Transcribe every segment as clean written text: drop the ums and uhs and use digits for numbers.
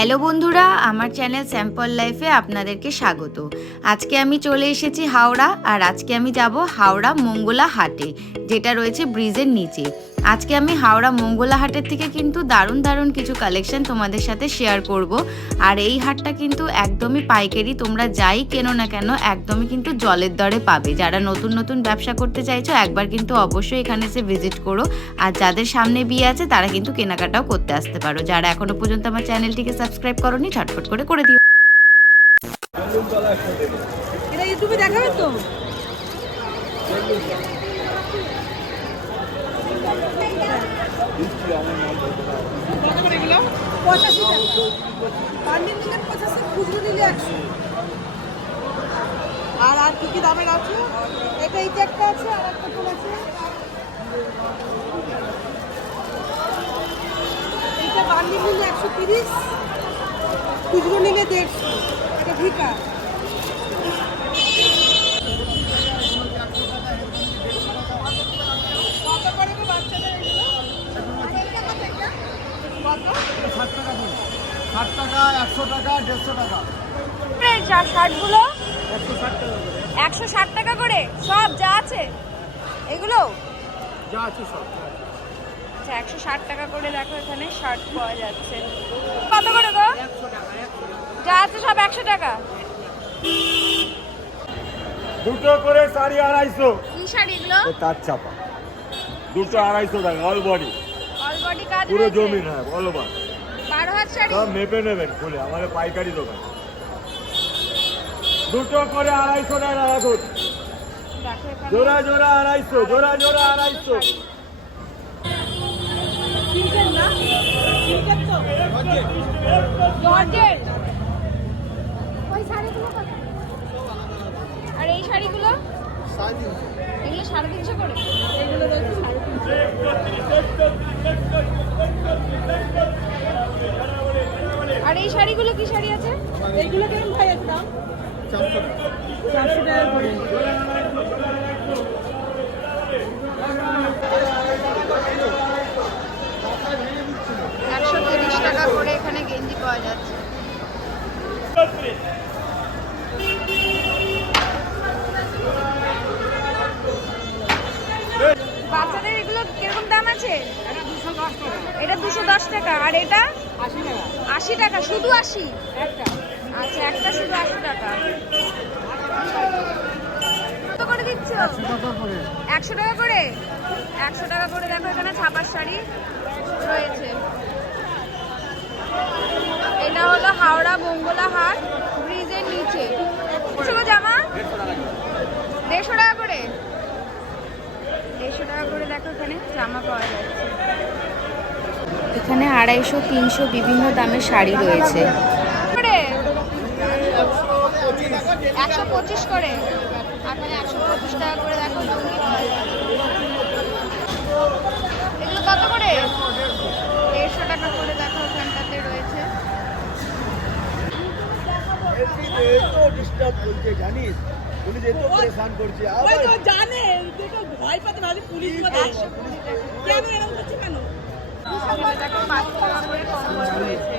Hello বন্ধুরা, আমার channel sample লাইফে আপনাদেরকে স্বাগত। আজকে আমি চলে এসেছি হাওড়া, আর আজকে আমি যাব হাওড়া মঙ্গলা হাটে, যেটা রয়েছে ব্রিজের নিচে। আজকে আমি হাওড়া মঙ্গলা হাটের থেকে কিন্তু দারুণ দারুণ কিছু কালেকশন তোমাদের সাথে শেয়ার করব। আর এই হাটটা কিন্তু একদমই পাইকারি, তোমরা যাই কেনো না কেন একদমই কিন্তু জলের দরে পাবে। যারা নতুন নতুন ব্যবসা করতে চাইছো একবার কিন্তু অবশ্যই এখানে এসে ভিজিট করো। আর যাদের সামনে বিয়ে আছে তারা কিন্তু কেনাকাটাও করতে আসতে পারো। যারা এখনো পর্যন্ত আমার চ্যানেলটিকে সাবস্ক্রাইব করোনি ঝটফট করে দিও। এটা ইউটিউবে দেখাবে তো? আর কি কি দামের আছে? এটা এই একটা আছে, আর একটা ফুল আছে। এটা বান্ডিল নিলে 130, খুচরো নিলে 150। এটা ভিকা। কত করে গো বাচ্চাদের এগুলো? কত? 60 টাকা করে। 60 টাকা, 100 টাকা, 150 টাকা। শার্টগুলো 160 টাকা করে। 160 টাকা করে সব যা আছে এগুলো? যা আছে সব। আচ্ছা, 160 টাকা করে দেখো এখানে শার্ট পাওয়া যাচ্ছে। কত করে গো? 100 টাকা, 100 টাকা। যা আছে সব 100 টাকা। দুটো করে শাড়ি 250। কি শাড়ি এগুলো? তার চাপা। দুটো 250 টাকা, অল বডি। অল বডি কাজ পুরো রয়েছে? জমিন, হ্যাঁ, অল ওভার। 12 হাত শাড়ি? সব মেপে নেবেন খুলে, আমাদের পাইকারি দোকান। দুটো করে 250 টাকা রাখুন। দেখো এখানে জোড়া জোড়া 250, জোড়া জোড়া 250। সিল্কের না? সিল্কের তো? জর্জেট। ওই শাড়িগুলো কত? আর এই শাড়িগুলো? 350। এগুলো 350 করে? এগুলো রয়েছে 350। আর এই শাড়িগুলো কি শাড়ি আছে? এইগুলো কেমন ভাই আছে দাম? 400 টাকা। 400 টাকা করে। $130 টাকা করে এখানে গেঞ্জি পাওয়া যাচ্ছে। বাচ্চাদের এগুলো কিরকম দাম আছে? এটা 210 টাকা। আর এটা 80 টাকা। শুধু 80? আচ্ছা, একটা শুধু 80 টাকা। কত করে দিচ্ছ? 100 টাকা করে। 100 টাকা করে? 100 টাকা করে দেখো এখানে ছাপার শাড়ি রয়েছে। এটা হলো হাওড়া মঙ্গলা হাট, ব্রিজের নিচে। জামা 150 টাকা করে? 150 টাকা করে দেখো এখানে জামা পাওয়া যাচ্ছে। এখানে 250, 300 বিভিন্ন দামের শাড়ি রয়েছে। 125 করে। এখানে 125 টাকা করে দেখো লুঙ্গি পাওয়া যাচ্ছে। এগুলো কত করে? 150 টাকা করে দেখো এখানটাতে রয়েছে। জানিস পুলিশ এত পরেশান করছে। ওই তো জানে, দেখো ভয় পাতে ভাবি পুলিশ বলে। কেন এরকম করছে কেন? এখানে দেখো 5 টাকা করে কম্বল রয়েছে।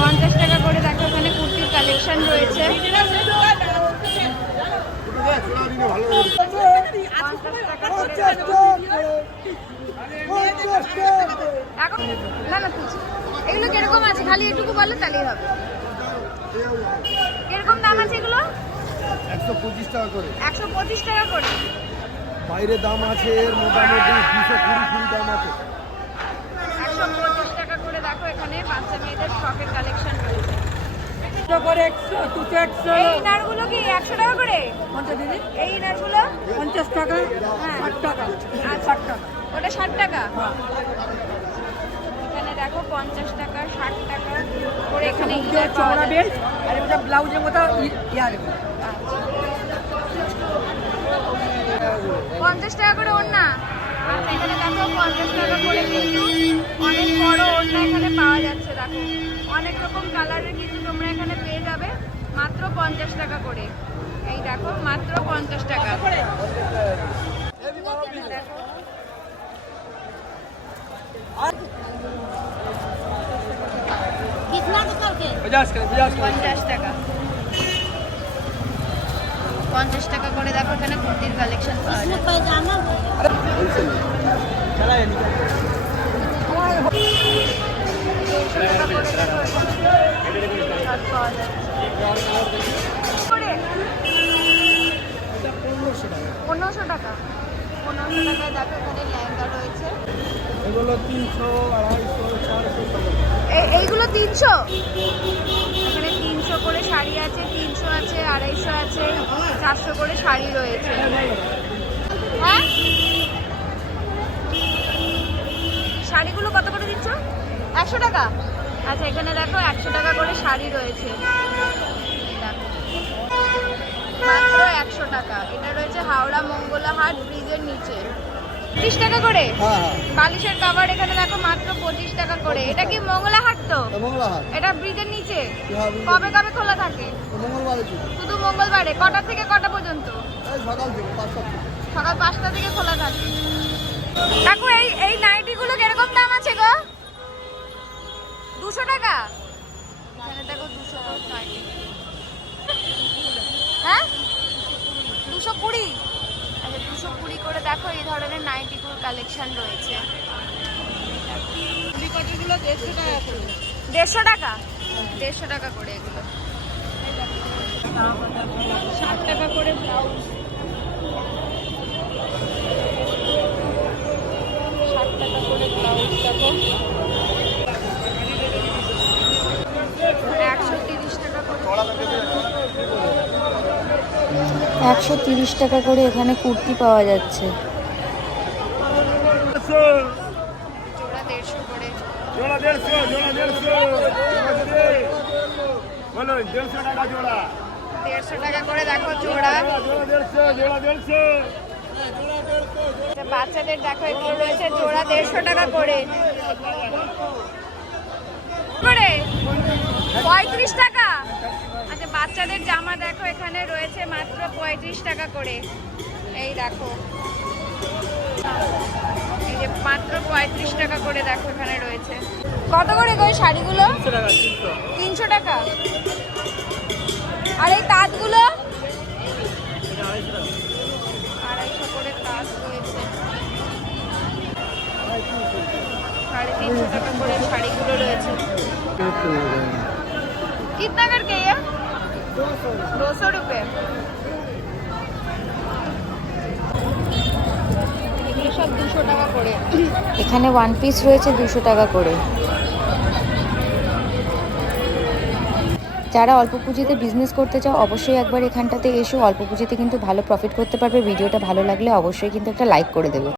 50 টাকা করে দেখো এখানে কুর্তির কালেকশন রয়েছে। এখন না না তুই এগুলো কিরকম আছে খালি এটুকু বলো তাহলেই হবে। কিরকম দাম আছে এগুলো? 125 টাকা করে। 125 টাকা করে। বাইরে দাম আছে এর মোটামুটি 220 দাম আছে। 125 টাকা করে দেখো এখানে বাচ্চা মেয়েদের ফ্রকের কালেকশন রয়েছে। এই ইনারগুলো কি 100 টাকা করে? এই ইনারগুলো 50 টাকা, হ্যাঁ 60 টাকা, আচ্ছা, ওটা 60 টাকা। এখানে দেখো 50 টাকা 60 টাকা করে এখানে ইনার পাওয়া চওড়া যাচ্ছে। বেল্ট আর এটা ব্লাউজের মতো ইয়ার। 50 টাকা করে ওড়না। আচ্ছা, এখানে দেখো 50 টাকা করে কিন্তু অনেক বড় ওড়না এখানে পাওয়া যাচ্ছে। দেখো অনেক রকম কালারের কিন্তু তোমরা এখানে পেয়ে যাবে মাত্র 50 টাকা করে। এই দেখো মাত্র 50 টাকা। দেখো कितना रुपए के 50 টাকা 50 টাকা করে দেখো এখানে কুর্তির কালেকশন পাওয়া যায়। इसमें पैजामा भी है। 150 টাকা করে দেখো এখানে শার্ট পাওয়া যায়। করে 1500 টাকা 1500 টাকায় দেখো এখানে লেহেঙ্গা রয়েছে। এগুলো 300, 250, 400 টাকা। এইগুলো 300, এখানে 300 করে শাড়ি আছে, 300 আছে, 250 আছে, 400 করে শাড়ি রয়েছে। হ্যাঁ, শাড়িগুলো কত করে দিচ্ছ? 100 টাকা। আচ্ছা, এখানে দেখো 100 টাকা করে শাড়ি রয়েছে। দেখো, মাত্র 100 টাকা। এটা রয়েছে হাওড়া মঙ্গলা হাট ব্রিজের নিচে। 30 টাকা করে হ্যাঁ বালিশের কভার এখানে দেখো মাত্র 25 টাকা করে। এটা কি মঙ্গলা হাট তো? মঙ্গলবার এটা ব্রিজের নিচে। হ্যাঁ, কবে কবে খোলা থাকে? মঙ্গলবারে ছুটি। শুধু মঙ্গলবারে। কটা থেকে কটা পর্যন্ত? এই সকাল থেকে 5টা থেকে। সকাল 5টা থেকে খোলা থাকে। কাকু এই নাইটিগুলো কিরকম দাম আছে গো? 200 টাকা। এখানে দেখো 200 করে নাইটি। হ্যাঁ, 220। আচ্ছা, 220 করে দেখো এই ধরনের নাইটিগুলোর কালেকশন রয়েছে। কতগুলো 150 টাকা করে। 150 টাকা 150 টাকা করে এগুলো। 60 টাকা করে ব্লাউজ। 60 টাকা করে ব্লাউজ দেখো। 130 টাকা করে। 130 টাকা করে এখানে কুর্তি পাওয়া যাচ্ছে। জোড়া 150 করে। জোড়া 150, জোড়া 150। বলো 150 টাকা জোড়া। 150 টাকা করে দেখো জোড়া। জোড়া 150, জোড়া 150। আচ্ছা, বাচ্চাদের দেখো এগুলো রয়েছে জোড়া 150 টাকা করে। করে 35 টাকা। আচ্ছা, বাচ্চাদের জামা দেখো এখানে রয়েছে মাত্র 35 টাকা করে। এই দেখো, এই যে মাত্র 35 টাকা করে দেখো এখানে রয়েছে। কত করে গো এই শাড়িগুলো? 300 টাকা। আর এই তাঁতগুলো 250 করে তাঁত রয়েছে। 350 টাকা করে শাড়িগুলো রয়েছে। कितना करके ये? 200 रुपए। এগুলো সব 200 টাকা করে। এখানে 1 পিস রয়েছে 200 টাকা করে। যারা অল্প পুঁজিতে বিজনেস করতে চাও অবশ্যই একবার এখানটাতে এসো। অল্প পুঁজিতে কিন্তু ভালো প্রফিট করতে পারবে। ভিডিওটা ভালো লাগলে অবশ্যই কিন্তু একটা লাইক করে দেবে।